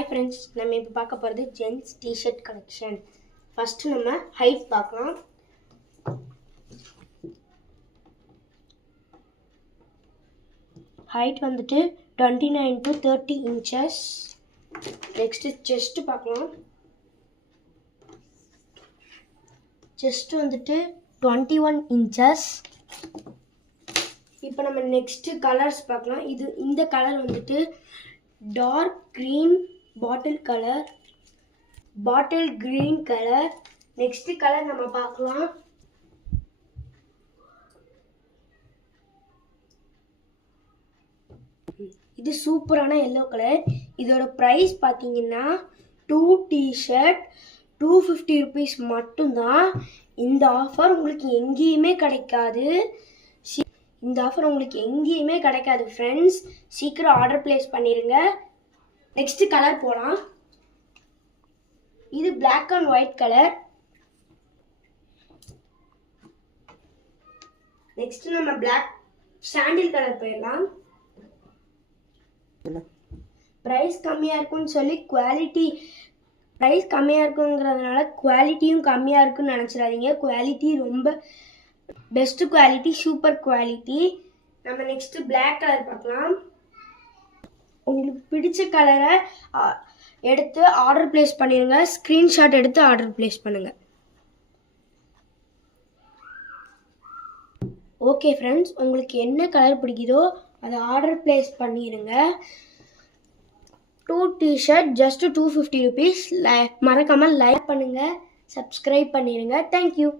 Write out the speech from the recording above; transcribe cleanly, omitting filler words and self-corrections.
Hi friends, நம்ம இப்போ பார்க்க போகிறது ஜென்ஸ் டிஷர்ட் கலெக்ஷன். ஃபஸ்ட்டு நம்ம ஹைட் பார்க்கலாம். ஹைட் வந்துட்டு 29 to 30 inches. நெக்ஸ்ட்டு செஸ்ட்டு பார்க்கலாம். செஸ்ட் வந்துட்டு 21 inches. இப்போ நம்ம நெக்ஸ்ட்டு கலர்ஸ் பார்க்கலாம். இந்த கலர் வந்துட்டு dark green bottle green colour. Next colour நம்ம பார்க்கலாம். இது சூப்பரான எல்லோ கலர். இதோட ப்ரைஸ் பார்த்தீங்கன்னா 2 டிஷர்ட் 250 rupees மட்டும்தான். இந்த ஆஃபர் உங்களுக்கு எங்கேயுமே கிடைக்காது ஃப்ரெண்ட்ஸ். சீக்கிரம் ஆர்டர் பிளேஸ் பண்ணிடுங்க. நெக்ஸ்ட் கலர் போகலாம். இது black and white colour. Next நம்ம பிளாக் சாண்டில் கலர் போயிடலாம். ப்ரைஸ் கம்மியாக இருக்குன்னு சொல்லி ப்ரைஸ் கம்மியாக இருக்குங்கிறதுனால குவாலிட்டியும் கம்மியாக இருக்குன்னு நினச்சிடாதீங்க. குவாலிட்டி ரொம்ப பெஸ்ட் குவாலிட்டி, சூப்பர் குவாலிட்டி. நம்ம நெக்ஸ்ட்டு பிளாக் கலர் பார்க்கலாம். உங்களுக்கு பிடிச்ச கலரை எடுத்து ஆர்டர் பிளேஸ் பண்ணிடுங்க. ஸ்க்ரீன்ஷாட் எடுத்து ஆர்டர் பிளேஸ் பண்ணுங்கள். ஓகே ஃப்ரெண்ட்ஸ், உங்களுக்கு என்ன கலர் பிடிக்குதோ அதை ஆர்டர் பிளேஸ் பண்ணிடுங்க. 2 டிஷர்ட் ஜஸ்ட் 250 rupees. மறக்காமல் லைக் பண்ணுங்கள், சப்ஸ்கிரைப் பண்ணிடுங்க. தேங்க்யூ.